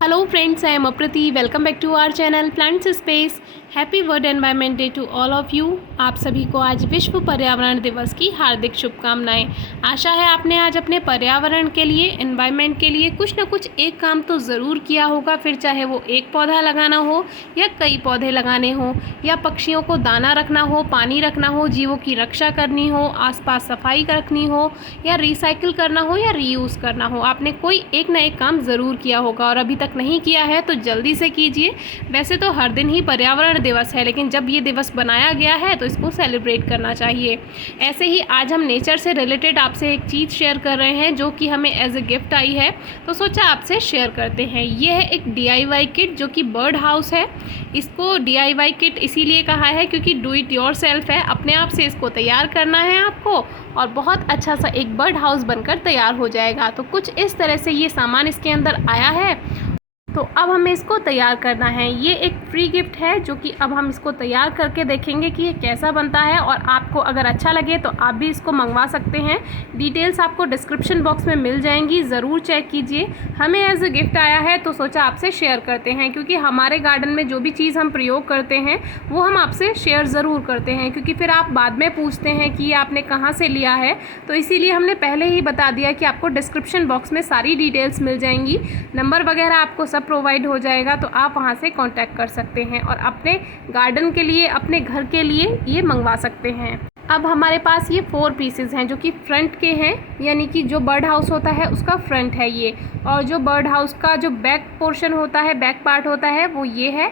Hello friends, I am Aprati. Welcome back to our channel Plants Space. Happy world environment day to all of you. आप सभी को आज विश्व पर्यावरण दिवस की हार्दिक शुभकामनाएं। आशा है आपने आज अपने पर्यावरण के लिए, एनवायरनमेंट के लिए कुछ ना कुछ एक काम तो ज़रूर किया होगा, फिर चाहे वो एक पौधा लगाना हो या कई पौधे लगाने हो या पक्षियों को दाना रखना हो, पानी रखना हो, जीवों की रक्षा करनी हो, आसपास सफाई रखनी हो या रिसाइकिल करना हो या रीयूज़ करना हो। आपने कोई एक ना एक काम ज़रूर किया होगा और अभी तक नहीं किया है तो जल्दी से कीजिए। वैसे तो हर दिन ही पर्यावरण दिवस है, लेकिन जब ये दिवस बनाया गया है तो इसको सेलिब्रेट करना चाहिए। ऐसे ही आज हम नेचर से रिलेटेड आपसे एक चीज़ शेयर कर रहे हैं जो कि हमें एज ए गिफ्ट आई है, तो सोचा आपसे शेयर करते हैं। ये है एक DIY किट जो कि बर्ड हाउस है। इसको DIY किट इसीलिए कहा है क्योंकि डू इट योर सेल्फ है, अपने आप से इसको तैयार करना है आपको और बहुत अच्छा सा एक बर्ड हाउस बनकर तैयार हो जाएगा। तो कुछ इस तरह से ये सामान इसके अंदर आया है। तो अब हमें इसको तैयार करना है। ये एक फ्री गिफ्ट है जो कि अब हम इसको तैयार करके देखेंगे कि ये कैसा बनता है, और आपको अगर अच्छा लगे तो आप भी इसको मंगवा सकते हैं। डिटेल्स आपको डिस्क्रिप्शन बॉक्स में मिल जाएंगी, ज़रूर चेक कीजिए। हमें एज ए गिफ्ट आया है तो सोचा आपसे शेयर करते हैं, क्योंकि हमारे गार्डन में जो भी चीज़ हम प्रयोग करते हैं वो हम आपसे शेयर ज़रूर करते हैं, क्योंकि फिर आप बाद में पूछते हैं कि ये आपने कहाँ से लिया है। तो इसीलिए हमने पहले ही बता दिया कि आपको डिस्क्रिप्शन बॉक्स में सारी डिटेल्स मिल जाएंगी, नंबर वगैरह आपको सब प्रोवाइड हो जाएगा, तो आप वहां से कांटेक्ट कर सकते हैं और अपने गार्डन के लिए, अपने घर के लिए ये मंगवा सकते हैं। अब हमारे पास ये 4 पीसेस हैं जो कि फ्रंट के हैं, यानी कि जो बर्ड हाउस होता है उसका फ्रंट है ये, और जो बर्ड हाउस का जो बैक पोर्शन होता है, बैक पार्ट होता है वो ये है।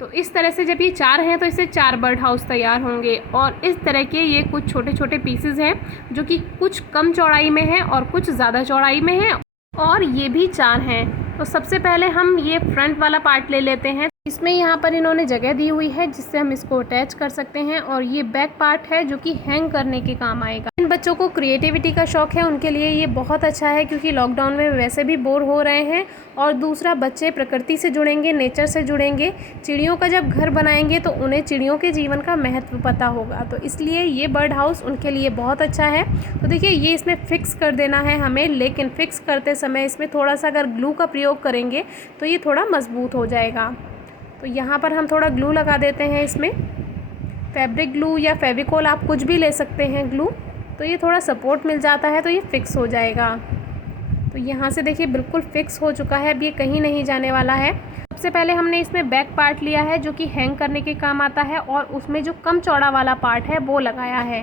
तो इस तरह से जब ये 4 हैं तो इससे 4 बर्ड हाउस तैयार होंगे। और इस तरह के ये कुछ छोटे छोटे पीसेस हैं जो कि कुछ कम चौड़ाई में हैं और कुछ ज़्यादा चौड़ाई में हैं, और ये भी 4 हैं। तो सबसे पहले हम ये फ्रंट वाला पार्ट ले लेते हैं। इसमें यहाँ पर इन्होंने जगह दी हुई है जिससे हम इसको अटैच कर सकते हैं, और ये बैक पार्ट है जो कि हैंग करने के काम आएगा। इन बच्चों को क्रिएटिविटी का शौक है, उनके लिए ये बहुत अच्छा है, क्योंकि लॉकडाउन में वैसे भी बोर हो रहे हैं, और दूसरा बच्चे प्रकृति से जुड़ेंगे, नेचर से जुड़ेंगे। चिड़ियों का जब घर बनाएंगे तो उन्हें चिड़ियों के जीवन का महत्व पता होगा, तो इसलिए ये बर्ड हाउस उनके लिए बहुत अच्छा है। तो देखिए, ये इसमें फिक्स कर देना है हमें, लेकिन फिक्स करते समय इसमें थोड़ा सा अगर ग्लू का प्रयोग करेंगे तो ये थोड़ा मजबूत हो जाएगा। तो यहाँ पर हम थोड़ा ग्लू लगा देते हैं इसमें, फैब्रिक ग्लू या फेविकोल, आप कुछ भी ले सकते हैं ग्लू, तो ये थोड़ा सपोर्ट मिल जाता है तो ये फिक्स हो जाएगा। तो यहाँ से देखिए बिल्कुल फिक्स हो चुका है, अब ये कहीं नहीं जाने वाला है। सबसे पहले हमने इसमें बैक पार्ट लिया है जो कि हैंग करने के काम आता है, और उसमें जो कम चौड़ा वाला पार्ट है वो लगाया है।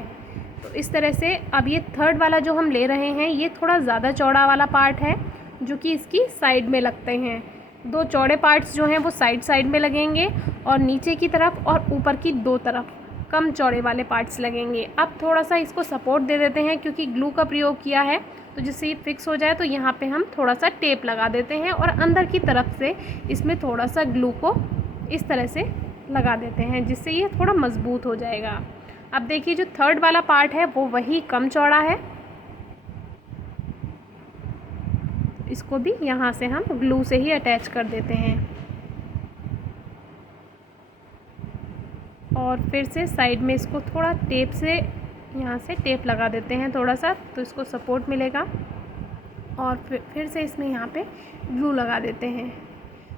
तो इस तरह से अब ये थर्ड वाला जो हम ले रहे हैं ये थोड़ा ज़्यादा चौड़ा वाला पार्ट है जो कि इसकी साइड में लगते हैं। 2 चौड़े पार्ट्स जो हैं वो साइड में लगेंगे, और नीचे की तरफ और ऊपर की 2 तरफ कम चौड़े वाले पार्ट्स लगेंगे। अब थोड़ा सा इसको सपोर्ट दे देते हैं क्योंकि ग्लू का प्रयोग किया है, तो जिससे ये फिक्स हो जाए तो यहाँ पे हम थोड़ा सा टेप लगा देते हैं और अंदर की तरफ से इसमें थोड़ा सा ग्लू को इस तरह से लगा देते हैं, जिससे ये थोड़ा मजबूत हो जाएगा। अब देखिए, जो थर्ड वाला पार्ट है वो वही कम चौड़ा है, इसको भी यहाँ से हम ग्लू से ही अटैच कर देते हैं, और फिर से साइड में इसको थोड़ा टेप से, यहाँ से टेप लगा देते हैं थोड़ा सा, तो इसको सपोर्ट मिलेगा, और फिर से इसमें यहाँ पे ग्लू लगा देते हैं।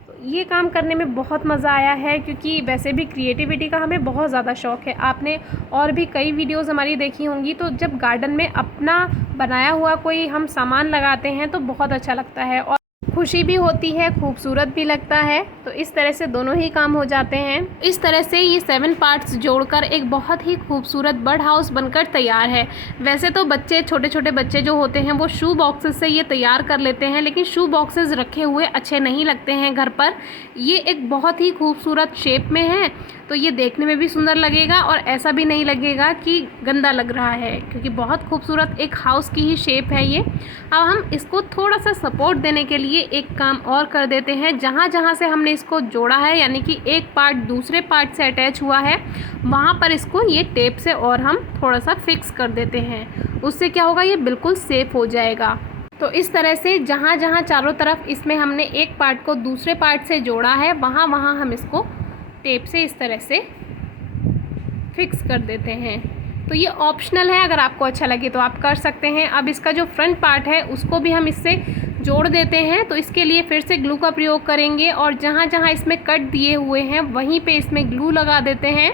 तो ये काम करने में बहुत मज़ा आया है, क्योंकि वैसे भी क्रिएटिविटी का हमें बहुत ज़्यादा शौक़ है। आपने और भी कई वीडियोज़ हमारी देखी होंगी, तो जब गार्डन में अपना बनाया हुआ कोई हम सामान लगाते हैं तो बहुत अच्छा लगता है, और खुशी भी होती है, खूबसूरत भी लगता है। तो इस तरह से दोनों ही काम हो जाते हैं। इस तरह से ये 7 पार्ट्स जोड़कर एक बहुत ही खूबसूरत बर्ड हाउस बनकर तैयार है। वैसे तो बच्चे, छोटे छोटे बच्चे जो होते हैं वो शू बॉक्सेस से ये तैयार कर लेते हैं, लेकिन शू बॉक्सेस रखे हुए अच्छे नहीं लगते हैं घर पर। ये एक बहुत ही खूबसूरत शेप में है, तो ये देखने में भी सुंदर लगेगा और ऐसा भी नहीं लगेगा कि गंदा लग रहा है, क्योंकि बहुत खूबसूरत एक हाउस की ही शेप है ये। अब हम इसको थोड़ा सा सपोर्ट देने के लिए एक काम और कर देते हैं। जहाँ जहाँ से हमने इसको जोड़ा है, यानी कि एक पार्ट दूसरे पार्ट से अटैच हुआ है, वहाँ पर इसको ये टेप से और हम थोड़ा सा फिक्स कर देते हैं। उससे क्या होगा, ये बिल्कुल सेफ हो जाएगा। तो इस तरह से जहाँ जहाँ चारों तरफ इसमें हमने एक पार्ट को दूसरे पार्ट से जोड़ा है, वहाँ वहाँ हम इसको टेप से इस तरह से फिक्स कर देते हैं। तो ये ऑप्शनल है, अगर आपको अच्छा लगे तो आप कर सकते हैं। अब इसका जो फ्रंट पार्ट है उसको भी हम इससे जोड़ देते हैं। तो इसके लिए फिर से ग्लू का प्रयोग करेंगे और जहाँ जहाँ इसमें कट दिए हुए हैं वहीं पे इसमें ग्लू लगा देते हैं,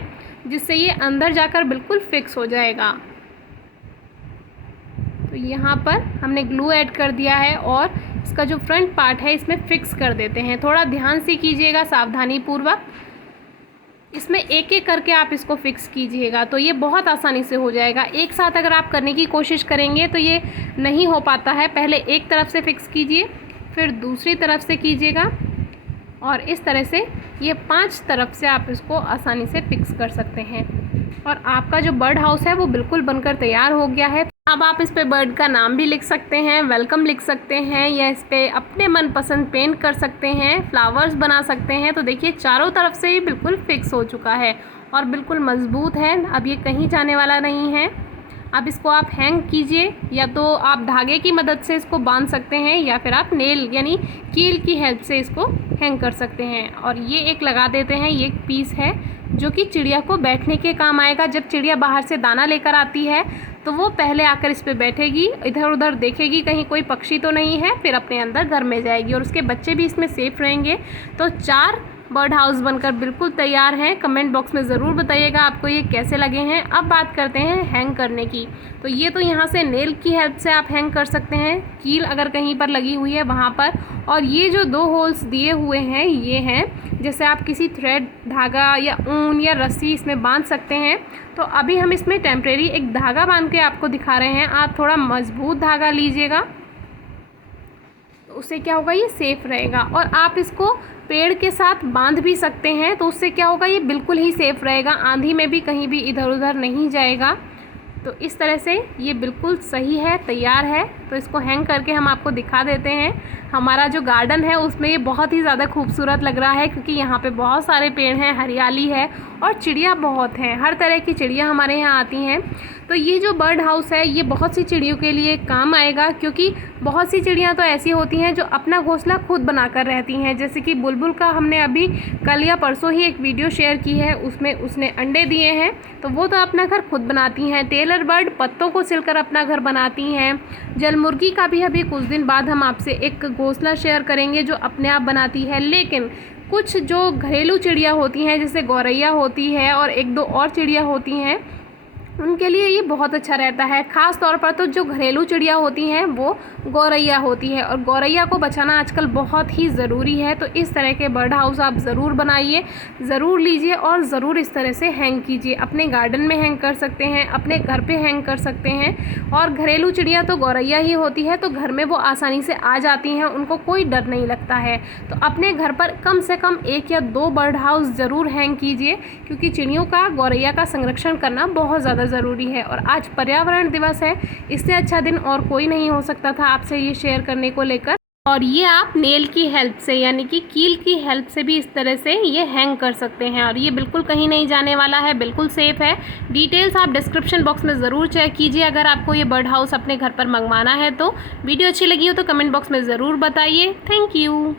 जिससे ये अंदर जाकर बिल्कुल फिक्स हो जाएगा। तो यहाँ पर हमने ग्लू ऐड कर दिया है और इसका जो फ्रंट पार्ट है इसमें फिक्स कर देते हैं। थोड़ा ध्यान से कीजिएगा, सावधानी पूर्वक। इसमें एक एक करके आप इसको फिक्स कीजिएगा, तो ये बहुत आसानी से हो जाएगा। एक साथ अगर आप करने की कोशिश करेंगे तो ये नहीं हो पाता है। पहले एक तरफ से फिक्स कीजिए, फिर दूसरी तरफ से कीजिएगा और इस तरह से ये 5 तरफ से आप इसको आसानी से फिक्स कर सकते हैं। और आपका जो बर्ड हाउस है वो बिल्कुल बनकर तैयार हो गया है। अब आप इस पे बर्ड का नाम भी लिख सकते हैं, वेलकम लिख सकते हैं, या इस पे अपने मनपसंद पेंट कर सकते हैं, फ्लावर्स बना सकते हैं। तो देखिए चारों तरफ से ये बिल्कुल फिक्स हो चुका है और बिल्कुल मज़बूत है। अब ये कहीं जाने वाला नहीं है। अब इसको आप हैंग कीजिए, या तो आप धागे की मदद से इसको बांध सकते हैं या फिर आप नेल यानी कील की हेल्प से इसको हैंग कर सकते हैं। और ये एक लगा देते हैं, ये एक पीस है जो कि चिड़िया को बैठने के काम आएगा। जब चिड़िया बाहर से दाना लेकर आती है तो वो पहले आकर इस पे बैठेगी, इधर उधर देखेगी कहीं कोई पक्षी तो नहीं है, फिर अपने अंदर घर में जाएगी और उसके बच्चे भी इसमें सेफ रहेंगे। तो 4 बर्ड हाउस बनकर बिल्कुल तैयार हैं। कमेंट बॉक्स में ज़रूर बताइएगा आपको ये कैसे लगे हैं। अब बात करते हैं हैंग करने की। तो ये तो यहाँ से नेल की हेल्प से आप हैंग कर सकते हैं, कील अगर कहीं पर लगी हुई है वहाँ पर। और ये जो 2 होल्स दिए हुए हैं ये हैं, जैसे आप किसी थ्रेड, धागा या ऊन या रस्सी इसमें बांध सकते हैं। तो अभी हम इसमें टेम्परेरी एक धागा बांध के आपको दिखा रहे हैं। आप थोड़ा मजबूत धागा लीजिएगा, तो उससे क्या होगा, ये सेफ़ रहेगा। और आप इसको पेड़ के साथ बांध भी सकते हैं, तो उससे क्या होगा, ये बिल्कुल ही सेफ़ रहेगा, आंधी में भी कहीं भी इधर उधर नहीं जाएगा। तो इस तरह से ये बिल्कुल सही है, तैयार है। तो इसको हैंग करके हम आपको दिखा देते हैं। हमारा जो गार्डन है उसमें ये बहुत ही ज़्यादा खूबसूरत लग रहा है, क्योंकि यहाँ पे बहुत सारे पेड़ हैं, हरियाली है और चिड़िया बहुत हैं। हर तरह की चिड़िया हमारे यहाँ आती हैं। तो ये जो बर्ड हाउस है ये बहुत सी चिड़ियों के लिए काम आएगा, क्योंकि बहुत सी चिड़ियाँ तो ऐसी होती हैं जो अपना घोंसला खुद बनाकर रहती हैं। जैसे कि बुलबुल का हमने अभी कल या परसों ही एक वीडियो शेयर की है, उसमें उसने अंडे दिए हैं, तो वो तो अपना घर खुद बनाती हैं। टेलर बर्ड पत्तों को सिलकर अपना घर बनाती हैं। जलमुर्गी का भी अभी कुछ दिन बाद हम आपसे एक घोंसला शेयर करेंगे जो अपने आप बनाती है। लेकिन कुछ जो घरेलू चिड़िया होती हैं, जैसे गौरैया होती है और 1-2 और चिड़िया होती हैं, उनके लिए ये बहुत अच्छा रहता है। ख़ास तौर पर तो जो घरेलू चिड़िया होती हैं वो गौरैया होती है, और गौरैया को बचाना आजकल बहुत ही ज़रूरी है। तो इस तरह के बर्ड हाउस आप ज़रूर बनाइए, ज़रूर लीजिए और ज़रूर इस तरह से हैंग कीजिए। अपने गार्डन में हैंग कर सकते हैं, अपने घर पे हैंग कर सकते हैं। और घरेलू चिड़िया तो गौरैया ही होती है, तो घर में वो आसानी से आ जाती हैं, उनको कोई डर नहीं लगता है। तो अपने घर पर कम से कम 1 या 2 बर्ड हाउस ज़रूर हैंग कीजिए, क्योंकि चिड़ियों का, गौरैया का संरक्षण करना बहुत ज़्यादा ज़रूरी है। और आज पर्यावरण दिवस है, इससे अच्छा दिन और कोई नहीं हो सकता था आपसे ये शेयर करने को लेकर। और ये आप नेल की हेल्प से यानी कि कील की हेल्प से भी इस तरह से ये हैंग कर सकते हैं, और ये बिल्कुल कहीं नहीं जाने वाला है, बिल्कुल सेफ़ है। डिटेल्स आप डिस्क्रिप्शन बॉक्स में ज़रूर चेक कीजिए। अगर आपको ये बर्ड हाउस अपने घर पर मंगवाना है तो वीडियो अच्छी लगी हो तो कमेंट बॉक्स में ज़रूर बताइए। Thank you.